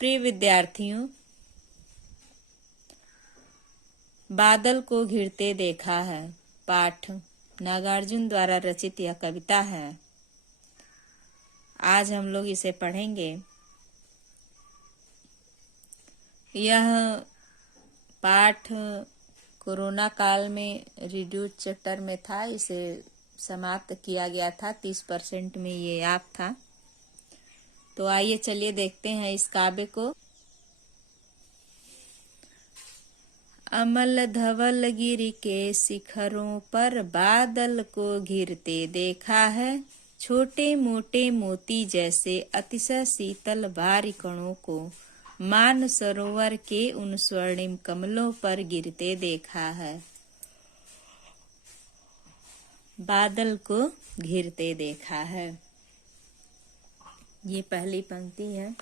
प्रिय विद्यार्थियों, बादल को घिरते देखा है पाठ नागार्जुन द्वारा रचित यह कविता है। आज हम लोग इसे पढ़ेंगे। यह पाठ कोरोना काल में रिड्यूस चैप्टर में था। इसे समाप्त किया गया था। 30% में ये आप था। तो आइए चलिए देखते हैं इस काव्य को। अमल धवल गिरि के शिखरों पर बादल को घिरते देखा है। छोटे मोटे मोती जैसे अतिशय शीतल भारी कणों को मान सरोवर के उन स्वर्णिम कमलों पर गिरते देखा है। बादल को घिरते देखा है। ये पहली पंक्ति है।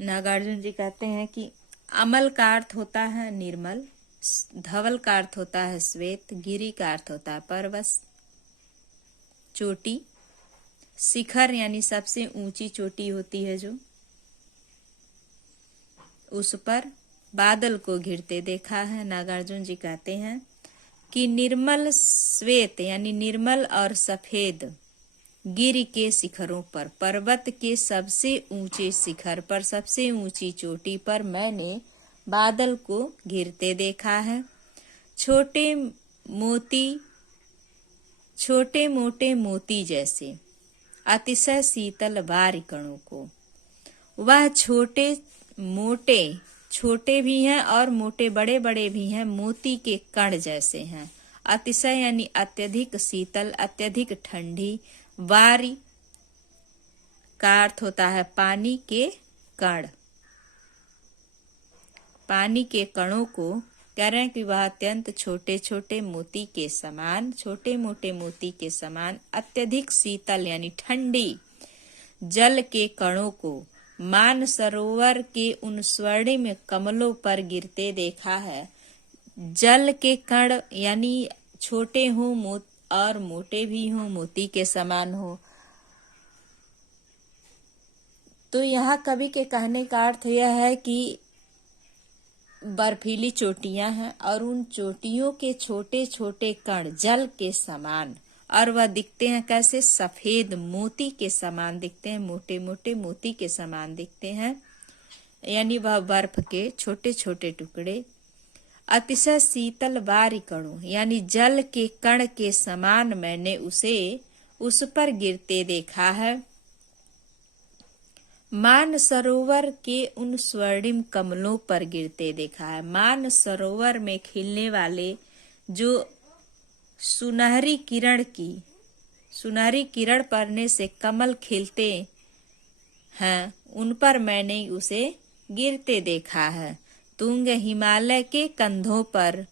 नागार्जुन जी कहते हैं कि अमल का अर्थ होता है निर्मल, धवल का अर्थ होता है श्वेत, गिरि का अर्थ होता है पर्वत, चोटी, शिखर यानी सबसे ऊंची चोटी होती है जो, उस पर बादल को घिरते देखा है। नागार्जुन जी कहते हैं कि निर्मल श्वेत यानी निर्मल और सफेद गिरि के शिखरों पर, पर्वत के सबसे ऊंचे शिखर पर, सबसे ऊंची चोटी पर मैंने बादल को घिरते देखा है। छोटे मोटे मोती जैसे अतिशय शीतल भारी कणों को। वह छोटे भी हैं और मोटे बड़े बड़े भी हैं, मोती के कण जैसे हैं। अतिशय यानी अत्यधिक शीतल, अत्यधिक ठंडी। वारी का अर्थ होता है पानी के कण। पानी के कणों को कह रहे हैं कि वह अत्यंत छोटे छोटे मोती के समान, छोटे मोटे मोती के समान, अत्यधिक शीतल यानी ठंडी जल के कणों को मान सरोवर के उन स्वर्णिम कमलों पर गिरते देखा है। जल के कण यानी छोटे हों और मोटे भी हों, मोती के समान हो। तो यहाँ कवि के कहने का अर्थ यह है कि बर्फीली चोटियां हैं और उन चोटियों के छोटे छोटे कण जल के समान, और वह दिखते हैं कैसे? सफेद मोती के समान दिखते हैं, मोटे मोटे मोती के समान दिखते हैं। यानी वह बर्फ के छोटे छोटे टुकड़े। अतिशय शीतल भारी कणों यानी जल के कण के समान मैंने उस पर गिरते देखा है। मान सरोवर के उन स्वर्णिम कमलों पर गिरते देखा है। मान सरोवर में खिलने वाले जो सुनहरी किरण पड़ने से कमल खिलते हैं, उन पर मैंने उसे गिरते देखा है। तुंग हिमालय के कंधों पर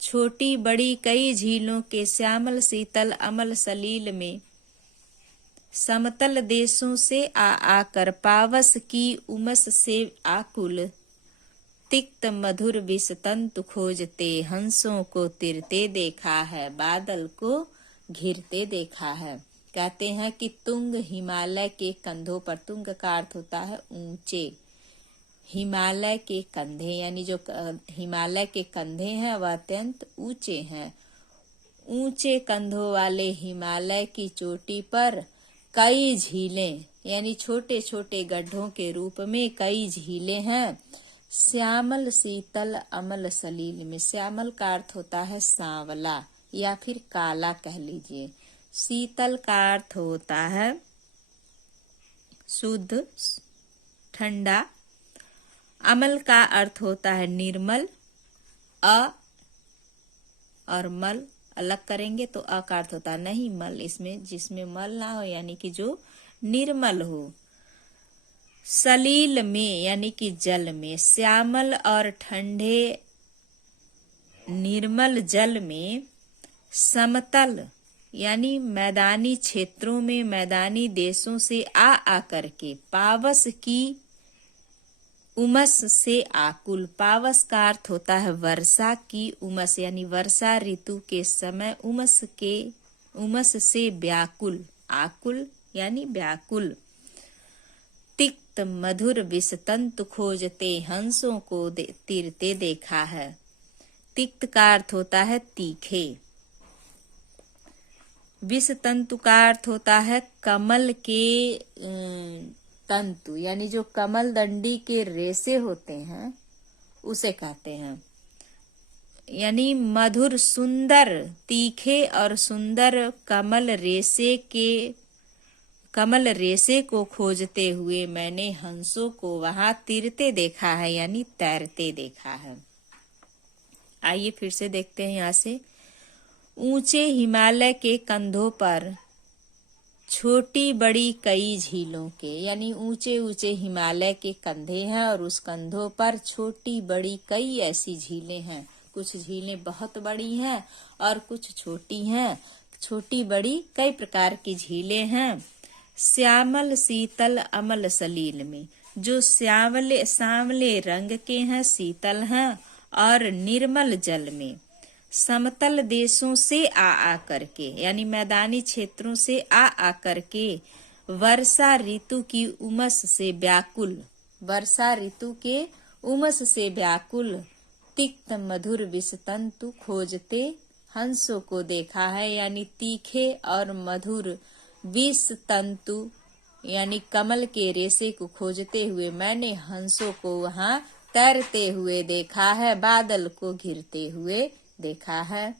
छोटी बड़ी कई झीलों के श्यामल शीतल अमल सलील में समतल देशों से आकर पावस की उमस से आकुल तिक्त मधुर विषतंतु खोजते हंसों को तिरते देखा है। बादल को घिरते देखा है। कहते हैं कि तुंग हिमालय के कंधों पर, तुंग का अर्थ होता है ऊंचे, हिमालय के कंधे यानी जो हिमालय के कंधे हैं वह अत्यंत ऊंचे हैं। ऊंचे कंधों वाले हिमालय की चोटी पर कई झीलें यानी छोटे छोटे गड्ढों के रूप में कई झीलें हैं। श्यामल शीतल अमल सलील में, श्यामल का अर्थ होता है सांवला या फिर काला कह लीजिए। शीतल का अर्थ होता है शुद्ध, ठंडा। अमल का अर्थ होता है निर्मल। अ और मल अलग करेंगे तो अ का अर्थ होता है नहीं मल, इसमें जिसमें मल ना हो यानी कि जो निर्मल हो। सलील में यानी कि जल में, श्यामल और ठंडे निर्मल जल में, समतल यानी मैदानी क्षेत्रों में, मैदानी देशों से आकर के, पावस की उमस से आकुल। पावस का अर्थ होता है वर्षा की उमस यानी वर्षा ऋतु के समय उमस से व्याकुल, आकुल यानी व्याकुल। तिक्त तिक्त मधुर विषतंतु खोजते हंसों को तीरते देखा है। तिक्त का अर्थ होता है तीखे, विष तंतु का अर्थ होता है कमल के तंतु, यानी जो कमल दंडी के रेशे होते हैं उसे कहते हैं। यानी मधुर सुंदर तीखे और सुंदर कमल रेशे को खोजते हुए मैंने हंसों को वहां तीरते देखा है, यानी तैरते देखा है। आइए फिर से देखते हैं यहाँ से। ऊंचे हिमालय के कंधों पर छोटी बड़ी कई झीलों के, यानी ऊंचे ऊंचे हिमालय के कंधे हैं और उस कंधों पर छोटी बड़ी कई ऐसी झीलें हैं। कुछ झीलें बहुत बड़ी हैं और कुछ छोटी हैं। छोटी बड़ी कई प्रकार की झीलें हैं। श्यामल शीतल अमल सलील में, जो सांवले रंग के हैं, शीतल हैं और निर्मल जल में। समतल देशों से आ करके, यानी मैदानी क्षेत्रों से आ करके वर्षा ऋतु की उमस से व्याकुल तिक्त मधुर विषतंतु खोजते हंसों को देखा है, यानी तीखे और मधुर विष तंतु यानी कमल के रेशे को खोजते हुए मैंने हंसों को वहां तैरते हुए देखा है, बादल को घिरते हुए देखा है।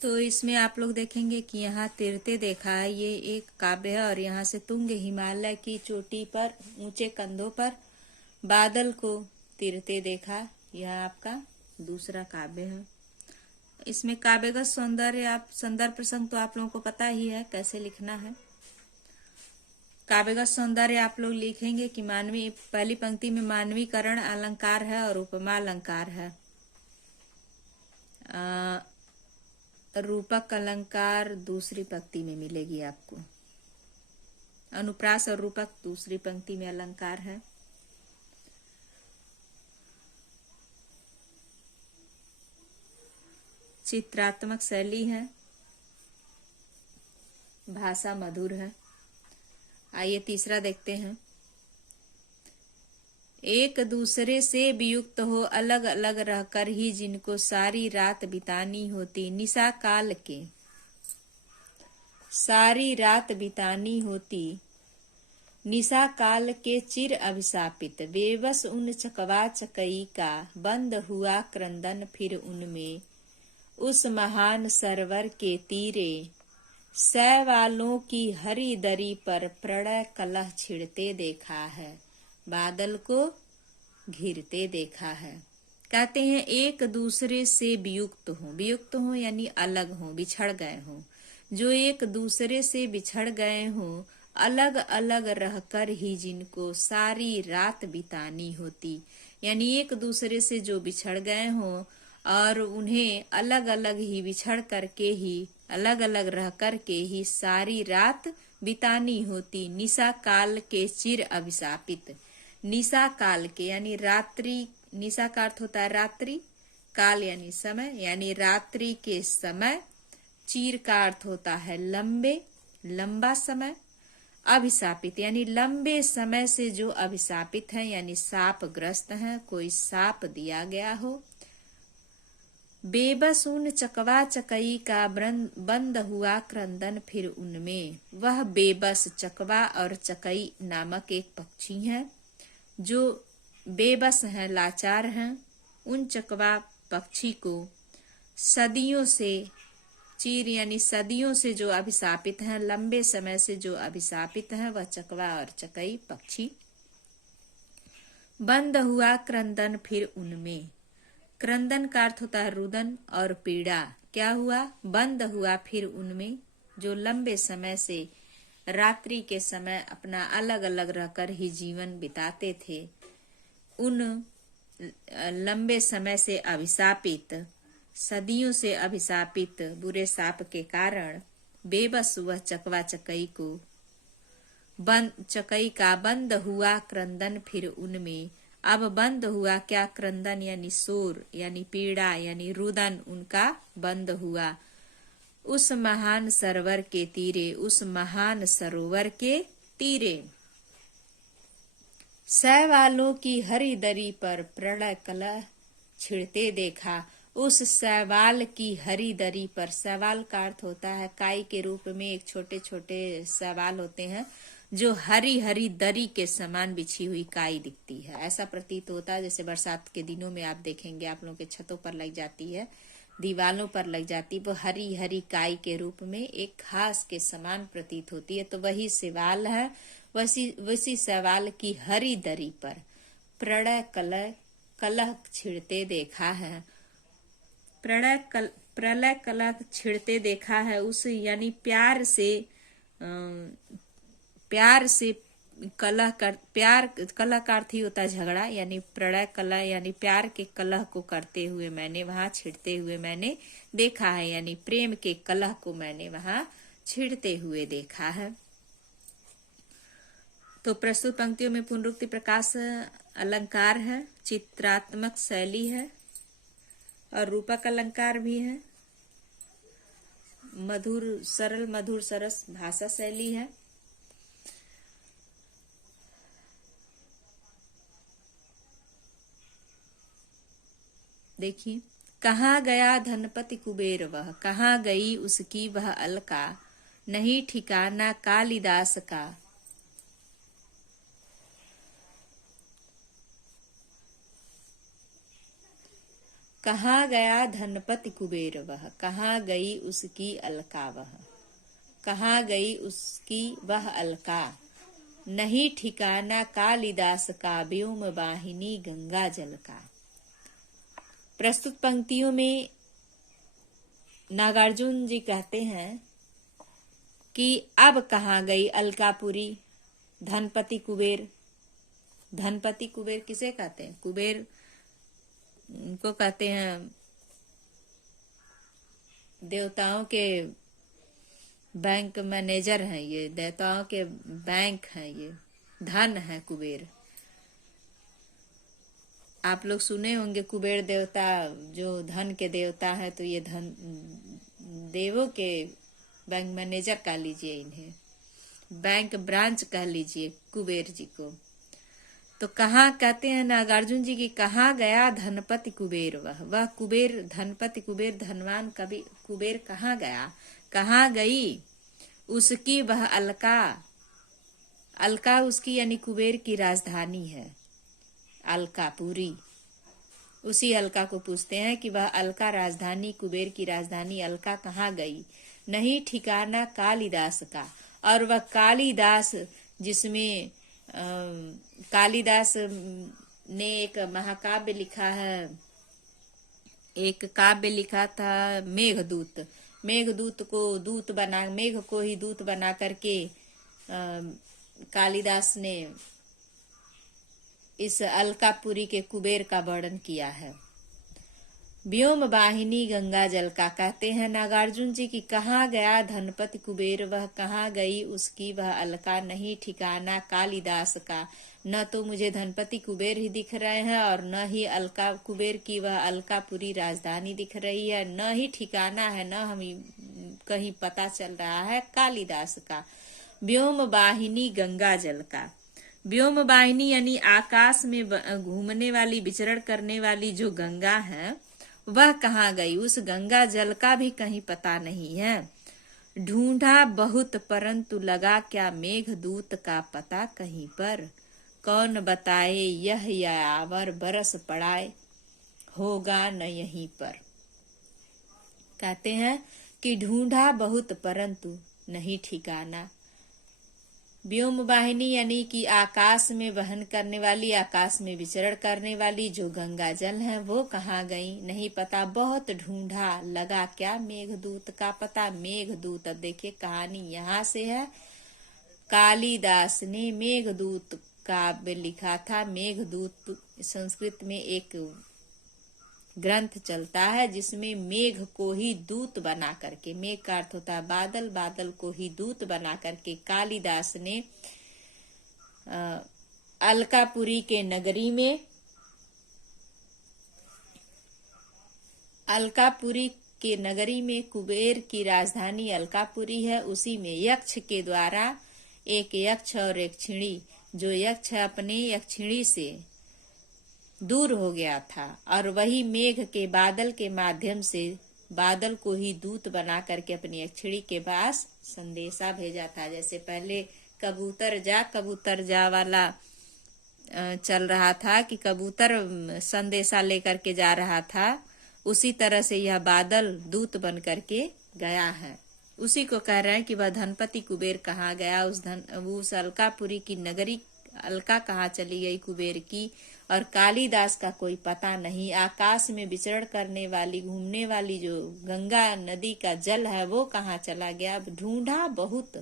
तो इसमें आप लोग देखेंगे कि यहाँ तीरते देखा है, ये एक काव्य है और यहाँ से तुंग हिमालय की चोटी पर ऊंचे कंधों पर बादल को तीरते देखा, यह आपका दूसरा काव्य है। इसमें काव्य का संदर्भ प्रसंग तो आप लोगों को पता ही है कैसे लिखना है। काव्यगत सौंदर्य आप लोग लिखेंगे कि मानवी, पहली पंक्ति में मानवीकरण अलंकार है और उपमा अलंकार है। रूपक अलंकार दूसरी पंक्ति में मिलेगी आपको। अनुप्रास और रूपक दूसरी पंक्ति में अलंकार है। चित्रात्मक शैली है, भाषा मधुर है। आइए तीसरा देखते हैं। एक दूसरे से वियुक्त हो अलग अलग रहकर ही जिनको सारी रात बितानी होती, निशा काल के सारी रात बितानी होती, निशा काल के चिर अभिशापित बेबस उन चकवा चकई का बंद हुआ क्रंदन फिर उनमें, उस महान सरोवर के तीरे सैवालों की हरी दरी पर प्रणय कलह छिड़ते देखा है, बादल को घिरते देखा है। कहते हैं एक दूसरे से वियुक्त हो यानी अलग हो, बिछड़ गए हो। जो एक दूसरे से बिछड़ गए हो, अलग अलग रहकर ही जिनको सारी रात बितानी होती, यानी एक दूसरे से जो बिछड़ गए हो और उन्हें अलग अलग ही बिछड़ करके ही अलग अलग रह करके ही सारी रात बितानी होती। निशा काल के चिर अभिशापित, निशा काल के यानी रात्रि, निशा का अर्थ होता है रात्रि, काल यानी समय, यानी रात्रि के समय। चिर का अर्थ होता है लंबे, लंबा समय। अभिशापित यानी लंबे समय से जो अभिशापित है, यानी शापग्रस्त है, कोई शाप दिया गया हो। बेबस उन चकवा चकई का बंद हुआ क्रंदन फिर उनमें, वह बेबस चकवा और चकई नामक एक पक्षी है जो बेबस हैं, लाचार हैं। उन चकवा पक्षी को सदियों से, चिर यानी सदियों से जो अभिशापित हैं, लंबे समय से जो अभिशापित हैं, वह चकवा और चकई पक्षी। बंद हुआ क्रंदन फिर उनमें, क्रंदन का अर्थ होता है रुदन और पीड़ा। क्या हुआ? बंद हुआ फिर उनमें, जो लंबे समय से रात्रि के समय अपना अलग अलग रहकर ही जीवन बिताते थे, उन लंबे समय से अभिशापित, सदियों से अभिशापित बुरे शाप के कारण बेबस वह चकवा चकई को चकई का बंद हुआ क्रंदन फिर उनमें। अब बंद हुआ क्या? क्रंदन यानी शोर, यानी पीड़ा, यानी रुदन उनका बंद हुआ। उस महान सरोवर के तीरे, उस महान सरोवर के तीरे। शैवालों की हरी दरी पर प्रणय कलह छिड़ते देखा, उस शैवाल की हरी दरी पर। शैवाल का अर्थ होता है काई के रूप में एक छोटे छोटे शैवाल होते हैं जो हरी हरी दरी के समान बिछी हुई काई दिखती है। ऐसा प्रतीत होता है जैसे बरसात के दिनों में आप देखेंगे आप लोगों के छतों पर लग जाती है, दीवालों पर लग जाती, वो हरी हरी काई के रूप में एक घास के समान प्रतीत होती है। तो वही शैवाल है, वैसी शैवाल की हरी दरी पर प्रणय कलह छिड़ते देखा है। प्रलय कलह छिड़ते देखा है, उस यानी प्यार से कलह का अर्थ ही होता है झगड़ा, यानी प्रणय कलह यानी प्यार के कलह को करते हुए मैंने वहां छिड़ते हुए मैंने देखा है, यानी प्रेम के कलह को मैंने वहां छिड़ते हुए देखा है। तो प्रस्तुत पंक्तियों में पुनरुक्ति प्रकाश अलंकार है, चित्रात्मक शैली है और रूपक अलंकार भी है, सरल मधुर सरस भाषा शैली है। देखिए, कहाँ गया धनपति कुबेर वह, कहाँ गई उसकी वह अलका, नहीं ठिकाना कालिदास का। कहाँ गया धनपति कुबेर वह, कहाँ गई उसकी अलका वह, कहाँ गई उसकी वह अलका, नहीं ठिकाना कालिदास का, व्योम वाहिनी गंगा जल का। प्रस्तुत पंक्तियों में नागार्जुन जी कहते हैं कि अब कहाँ गई अलकापुरी धनपति कुबेर। धनपति कुबेर किसे कहते हैं? कुबेर को कहते हैं देवताओं के बैंक मैनेजर हैं, ये देवताओं के बैंक हैं, ये धन है कुबेर। आप लोग सुने होंगे कुबेर देवता जो धन के देवता है, तो ये धन देवों के बैंक मैनेजर कह लीजिए, इन्हें बैंक ब्रांच कह लीजिए कुबेर जी को। तो कहाँ कहते हैं नागार्जुन जी की कहाँ गया धनपति कुबेर वह कुबेर धनपति कुबेर धनवान कवि कुबेर कहाँ गया, कहाँ गई उसकी वह अलका। अलका उसकी यानी कुबेर की राजधानी है अलकापुरी। उसी अलका को पूछते हैं कि वह अलका राजधानी कुबेर की राजधानी अलका कहाँ गई, नहीं ठिकाना कालिदास का। और वह कालिदास जिसमें कालिदास ने एक महाकाव्य लिखा है, एक काव्य लिखा था मेघदूत। मेघदूत को दूत बना, मेघ को ही दूत बना करके कालिदास ने इस अलकापुरी के कुबेर का वर्णन किया है। व्योम वाहिनी गंगा जल का कहते हैं नागार्जुन जी की कहाँ गया धनपति कुबेर वह, कहाँ गई उसकी वह अलका, नहीं ठिकाना कालिदास का। न तो मुझे धनपति कुबेर ही दिख रहे हैं और न ही अलका कुबेर की वह अलकापुरी राजधानी दिख रही है, न ही ठिकाना है, न हमें कहीं पता चल रहा है कालिदास का। व्योम वाहिनी गंगा जल का। व्योम वाहिनी यानी आकाश में घूमने वाली विचरण करने वाली जो गंगा है वह कहाँ गई, उस गंगा जल का भी कहीं पता नहीं है। ढूंढा बहुत परंतु लगा क्या मेघदूत का पता कहीं पर, कौन बताए यह यावर बरस पड़ाए होगा न यहीं पर। कहते हैं कि ढूंढा बहुत परंतु नहीं ठिकाना। व्योम वाहिनी यानी कि आकाश में वहन करने वाली, आकाश में विचरण करने वाली जो गंगा जल है वो कहाँ गई नहीं पता। बहुत ढूंढा लगा क्या मेघदूत का पता। मेघदूत, अब देखिए कहानी यहाँ से है। कालिदास ने मेघदूत काव्य लिखा था। मेघदूत संस्कृत में एक ग्रंथ चलता है जिसमें मेघ को ही दूत बना करके, मेघ का अर्थ होता है बादल, बादल को ही दूत बना करके कालिदास ने अलकापुरी के नगरी में, अलकापुरी के नगरी में कुबेर की राजधानी अलकापुरी है, उसी में यक्ष के द्वारा एक यक्ष और यक्षिणी, जो यक्ष अपने यक्षिणी से दूर हो गया था और वही मेघ के बादल के माध्यम से बादल को ही दूत बना करके अपनी यक्षिणी के पास संदेशा भेजा था। जैसे पहले कबूतर जा वाला चल रहा था कि कबूतर संदेशा लेकर के जा रहा था, उसी तरह से यह बादल दूत बन करके गया है। उसी को कह रहे हैं कि वह धनपति कुबेर कहाँ गया, उस अलकापुरी की नगरी अलका कहाँ चली गई कुबेर की, और कालिदास का कोई पता नहीं। आकाश में विचरण करने वाली, घूमने वाली जो गंगा नदी का जल है वो कहाँ चला गया। ढूंढा बहुत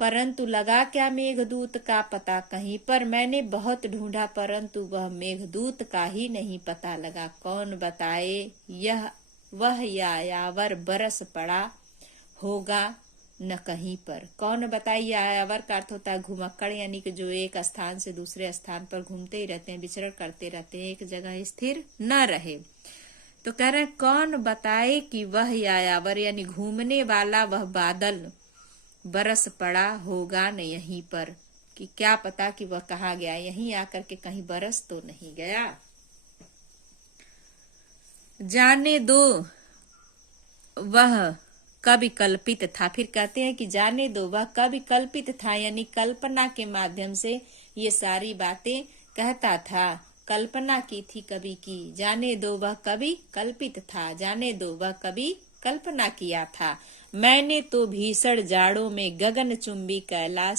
परंतु लगा क्या मेघदूत का पता कहीं पर। मैंने बहुत ढूंढा परंतु वह मेघदूत का ही नहीं पता लगा। कौन बताए वह यायावर बरस पड़ा होगा न कहीं पर। कौन बताए, यायावर का अर्थ होता है घुमक्कड़, यानी कि जो एक स्थान से दूसरे स्थान पर घूमते ही रहते हैं, विचरण करते रहते हैं, एक जगह स्थिर न रहे। तो कह रहे हैं कौन बताए कि वह यायावर यानी घूमने वाला वह बादल बरस पड़ा होगा न यहीं पर, कि क्या पता कि वह कहाँ गया, यहीं आकर के कहीं बरस तो नहीं गया। जाने दो वह कभी कल्पित था। फिर कहते हैं कि जाने दो वह कभी कल्पित था, यानी कल्पना के माध्यम से ये सारी बातें कहता था, कल्पना की थी कभी की। जाने दो वह कभी कल्पित था, जाने दो वह कभी कल्पना किया था। मैंने तो भीषण जाड़ों में गगनचुंबी कैलाश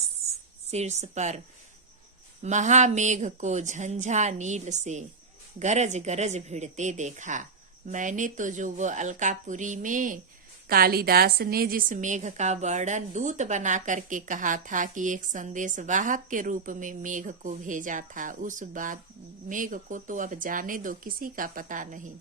शीर्ष पर महामेघ को झंझा नील से गरज गरज भिड़ते देखा। मैंने तो जो वो अलकापुरी में कालिदास ने जिस मेघ का वर्णन दूत बना करके कहा था कि एक संदेश वाहक के रूप में मेघ को भेजा था, उस बात मेघ को तो अब जाने दो, किसी का पता नहीं।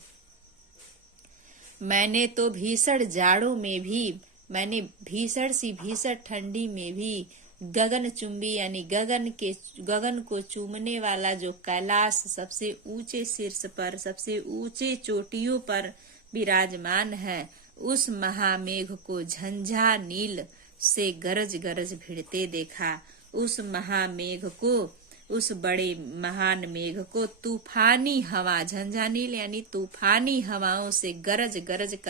मैंने तो भीषण जाड़ों में भी, मैंने भीषण ठंडी में भी गगन चुंबी यानी गगन को चूमने वाला जो कैलाश सबसे ऊंचे शीर्ष पर, सबसे ऊंचे चोटियों पर विराजमान है, उस महामेघ को झंझा नील से गरज गरज भिड़ते देखा। उस महामेघ को, उस बड़े महान मेघ को तूफानी हवा, झंझा नील यानी तूफानी हवाओं से गरज गरज कर